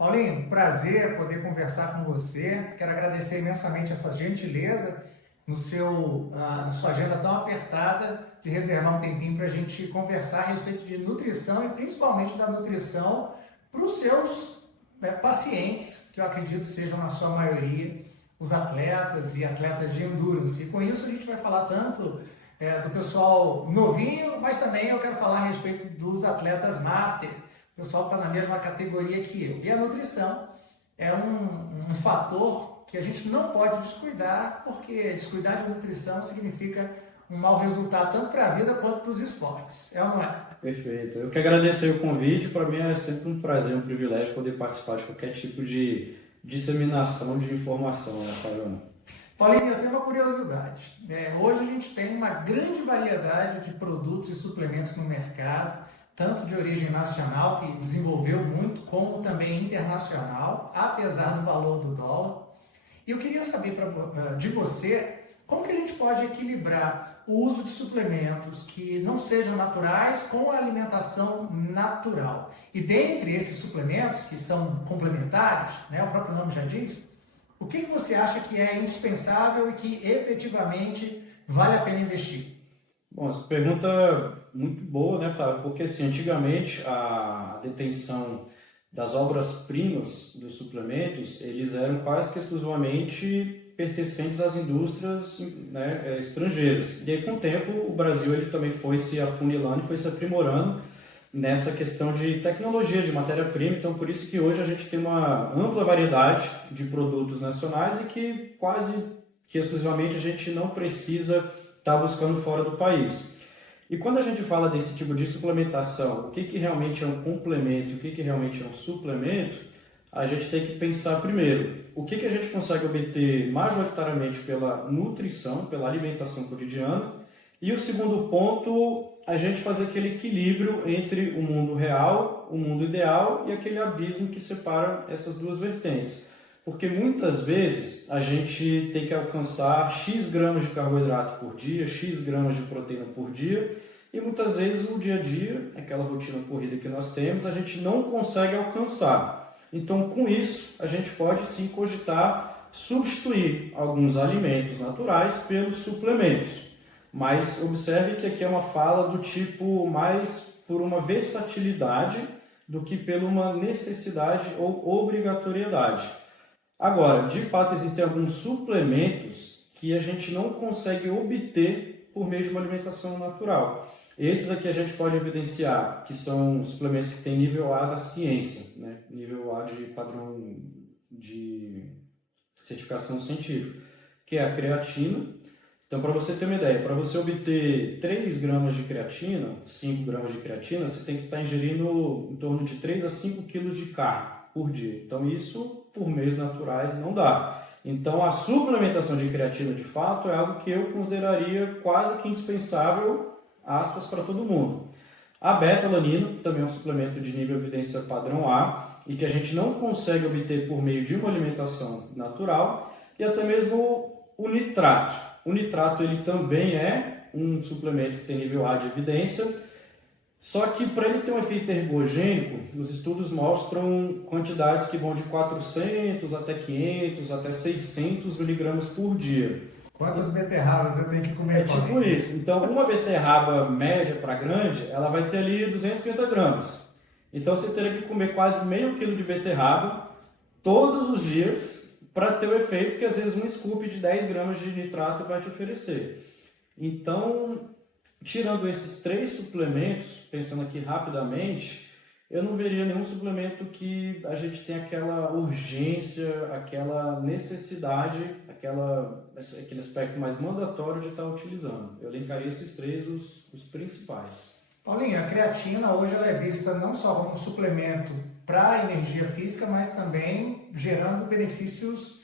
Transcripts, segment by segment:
Paulinho, prazer poder conversar com você. Quero agradecer imensamente essa gentileza na sua agenda tão apertada de reservar um tempinho para a gente conversar a respeito de nutrição e principalmente da nutrição para os seus pacientes, que eu acredito sejam na sua maioria os atletas e atletas de endurance. E com isso a gente vai falar tanto do pessoal novinho, mas também eu quero falar a respeito dos atletas master, o pessoal que está na mesma categoria que eu. E a nutrição é um fator que a gente não pode descuidar, porque descuidar de nutrição significa um mau resultado tanto para a vida quanto para os esportes. É ou não é? Perfeito. Eu que agradecer o convite. Para mim é sempre um prazer, um privilégio poder participar de qualquer tipo de disseminação de informação, né, Fabiano? Paulinho, eu tenho uma curiosidade. Hoje a gente tem uma grande variedade de produtos e suplementos no mercado, tanto de origem nacional, que desenvolveu muito, como também internacional, apesar do valor do dólar. E eu queria saber de você como que a gente pode equilibrar o uso de suplementos que não sejam naturais com a alimentação natural. E dentre esses suplementos, que são complementares, né, o próprio nome já diz, o que você acha que é indispensável e que efetivamente vale a pena investir? Bom, essa pergunta é muito boa, né, Flávio? Porque, assim, antigamente a detenção das obras-primas dos suplementos, eles eram quase que exclusivamente pertencentes às indústrias, né, estrangeiras. E aí, com o tempo, o Brasil ele também foi se afunilando e foi se aprimorando nessa questão de tecnologia, de matéria-prima. Então, por isso que hoje a gente tem uma ampla variedade de produtos nacionais e que quase que exclusivamente a gente não precisa estar buscando fora do país. E quando a gente fala desse tipo de suplementação, o que realmente é um complemento, o que realmente é um suplemento, a gente tem que pensar primeiro, o que a gente consegue obter majoritariamente pela nutrição, pela alimentação cotidiana, e o segundo ponto, a gente fazer aquele equilíbrio entre o mundo real, o mundo ideal e aquele abismo que separa essas duas vertentes. Porque muitas vezes a gente tem que alcançar X gramas de carboidrato por dia, X gramas de proteína por dia, e muitas vezes no dia a dia, aquela rotina corrida que nós temos, a gente não consegue alcançar. Então, com isso, a gente pode sim cogitar substituir alguns alimentos naturais pelos suplementos. Mas observe que aqui é uma fala do tipo mais por uma versatilidade do que por uma necessidade ou obrigatoriedade. Agora, de fato, existem alguns suplementos que a gente não consegue obter por meio de uma alimentação natural. Esses aqui a gente pode evidenciar que são suplementos que têm nível A da ciência, né? Nível A de padrão de certificação científica, que é a creatina. Então, para você ter uma ideia, para você obter 3 gramas de creatina, 5 gramas de creatina, você tem que estar ingerindo em torno de 3 a 5 quilos de carne por dia. Então, isso, por meios naturais, não dá. Então, a suplementação de creatina, de fato, é algo que eu consideraria quase que indispensável, aspas, para todo mundo. A beta-alanina também é um suplemento de nível evidência padrão A e que a gente não consegue obter por meio de uma alimentação natural, e até mesmo o nitrato. O nitrato ele também é um suplemento que tem nível A de evidência, só que para ele ter um efeito ergogênico, os estudos mostram quantidades que vão de 400 até 500, até 600 miligramas por dia. Quantas beterrabas eu tenho que comer? É tipo isso. Então, uma beterraba média para grande, ela vai ter ali 250 gramas. Então, você teria que comer quase meio quilo de beterraba todos os dias para ter o efeito que, às vezes, um scoop de 10 gramas de nitrato vai te oferecer. Então, tirando esses 3 suplementos, pensando aqui rapidamente, eu não veria nenhum suplemento que a gente tenha aquela urgência, aquela necessidade, aquele aspecto mais mandatório de estar utilizando. Eu elencaria esses 3 os principais. Paulinho, a creatina hoje ela é vista não só como um suplemento para a energia física, mas também gerando benefícios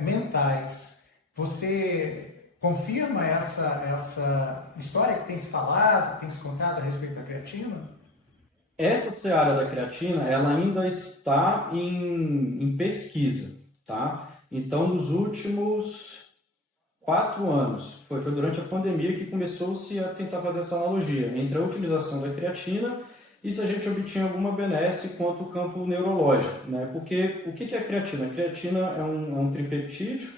mentais. Você confirma essa história que tem se falado, que tem se contado a respeito da creatina? Essa seara da creatina, ela ainda está em pesquisa, tá? Então, nos últimos 4 anos, foi durante a pandemia que começou-se a tentar fazer essa analogia entre a utilização da creatina e se a gente obtinha alguma benesse quanto ao campo neurológico, né? Porque o que é a creatina? A creatina é um tripeptídeo,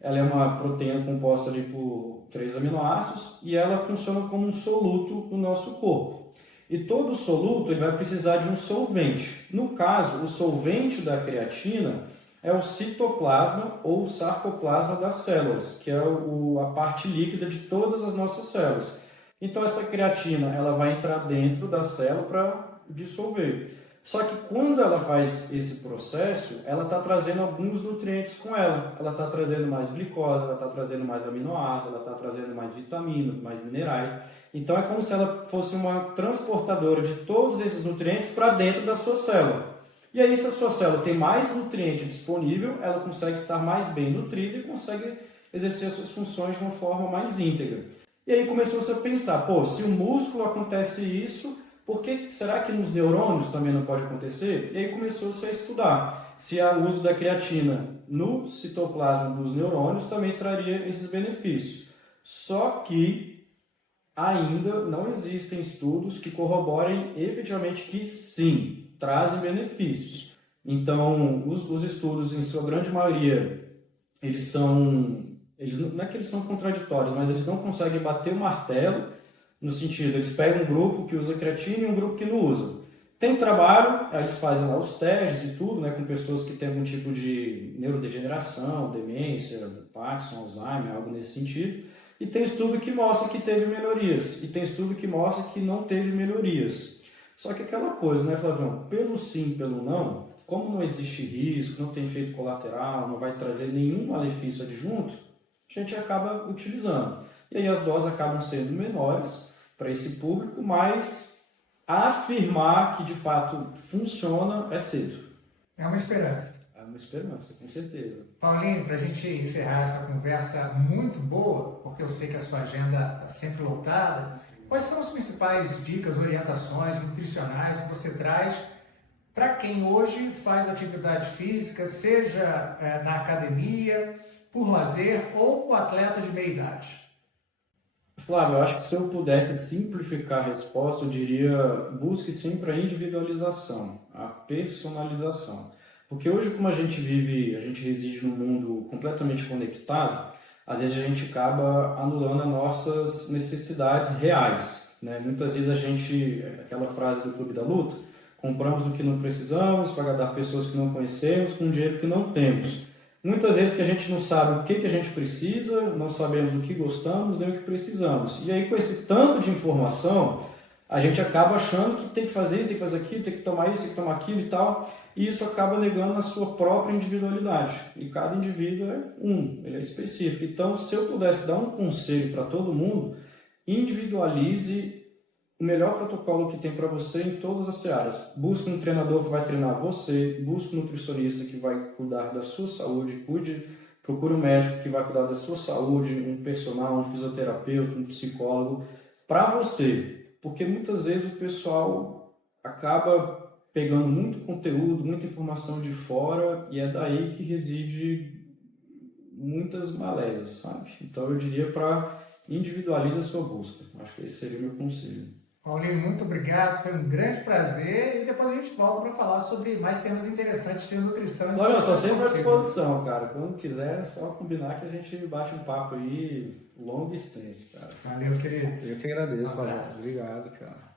ela é uma proteína composta ali por 3 aminoácidos e ela funciona como um soluto no nosso corpo. E todo soluto ele vai precisar de um solvente. No caso, o solvente da creatina é o citoplasma ou o sarcoplasma das células, que é a parte líquida de todas as nossas células. Então essa creatina ela vai entrar dentro da célula para dissolver. Só que quando ela faz esse processo, ela está trazendo alguns nutrientes com ela. Ela está trazendo mais glicose, ela está trazendo mais aminoácidos, ela está trazendo mais vitaminas, mais minerais. Então é como se ela fosse uma transportadora de todos esses nutrientes para dentro da sua célula. E aí, se a sua célula tem mais nutriente disponível, ela consegue estar mais bem nutrida e consegue exercer as suas funções de uma forma mais íntegra. E aí começou-se a pensar, pô, se o músculo acontece isso, por que será que nos neurônios também não pode acontecer? E aí começou-se a estudar se o uso da creatina no citoplasma dos neurônios também traria esses benefícios. Só que ainda não existem estudos que corroborem efetivamente que sim, trazem benefícios. Então, os estudos, em sua grande maioria, não é que eles são contraditórios, mas eles não conseguem bater o martelo, no sentido, eles pegam um grupo que usa creatina e um grupo que não usa. Tem trabalho, eles fazem lá os testes e tudo, né, com pessoas que têm algum tipo de neurodegeneração, demência, Parkinson, Alzheimer, algo nesse sentido. E tem estudo que mostra que teve melhorias, e tem estudo que mostra que não teve melhorias. Só que aquela coisa, né, Flavião, pelo sim, pelo não, como não existe risco, não tem efeito colateral, não vai trazer nenhum malefício adjunto, a gente acaba utilizando. E aí as doses acabam sendo menores para esse público, mas afirmar que de fato funciona é cedo. É uma esperança. É uma esperança, com certeza. Paulinho, para a gente encerrar essa conversa muito boa, porque eu sei que a sua agenda está sempre lotada, quais são as principais dicas, orientações nutricionais que você traz para quem hoje faz atividade física, seja na academia, por lazer ou o atleta de meia idade? Flávio, eu acho que se eu pudesse simplificar a resposta, eu diria busque sempre a individualização, a personalização. Porque hoje, como a gente reside num mundo completamente conectado, às vezes a gente acaba anulando as nossas necessidades reais, né? Muitas vezes aquela frase do Clube da Luta, compramos o que não precisamos para agradar pessoas que não conhecemos com dinheiro que não temos. Muitas vezes porque a gente não sabe o que a gente precisa, não sabemos o que gostamos, nem o que precisamos. E aí com esse tanto de informação, a gente acaba achando que tem que fazer isso, tem que fazer aquilo, tem que tomar isso, tem que tomar aquilo e tal. E isso acaba negando a sua própria individualidade. E cada indivíduo ele é específico. Então, se eu pudesse dar um conselho para todo mundo, individualize o melhor protocolo que tem para você em todas as searas. Busque um treinador que vai treinar você, busque um nutricionista que vai cuidar da sua saúde, procure um médico que vai cuidar da sua saúde, um personal, um fisioterapeuta, um psicólogo, para você. Porque muitas vezes o pessoal acaba pegando muito conteúdo, muita informação de fora, e é daí que reside muitas maléfias, sabe? Então eu diria para individualizar a sua busca. Acho que esse seria o meu conselho. Paulinho, muito obrigado, foi um grande prazer, e depois a gente volta para falar sobre mais temas interessantes de nutrição. Olha, eu estou sempre à disposição, cara. Quando quiser, é só combinar que a gente bate um papo aí longo e extenso, cara. Valeu, querido. Eu que agradeço, Paulinho. Obrigado, cara.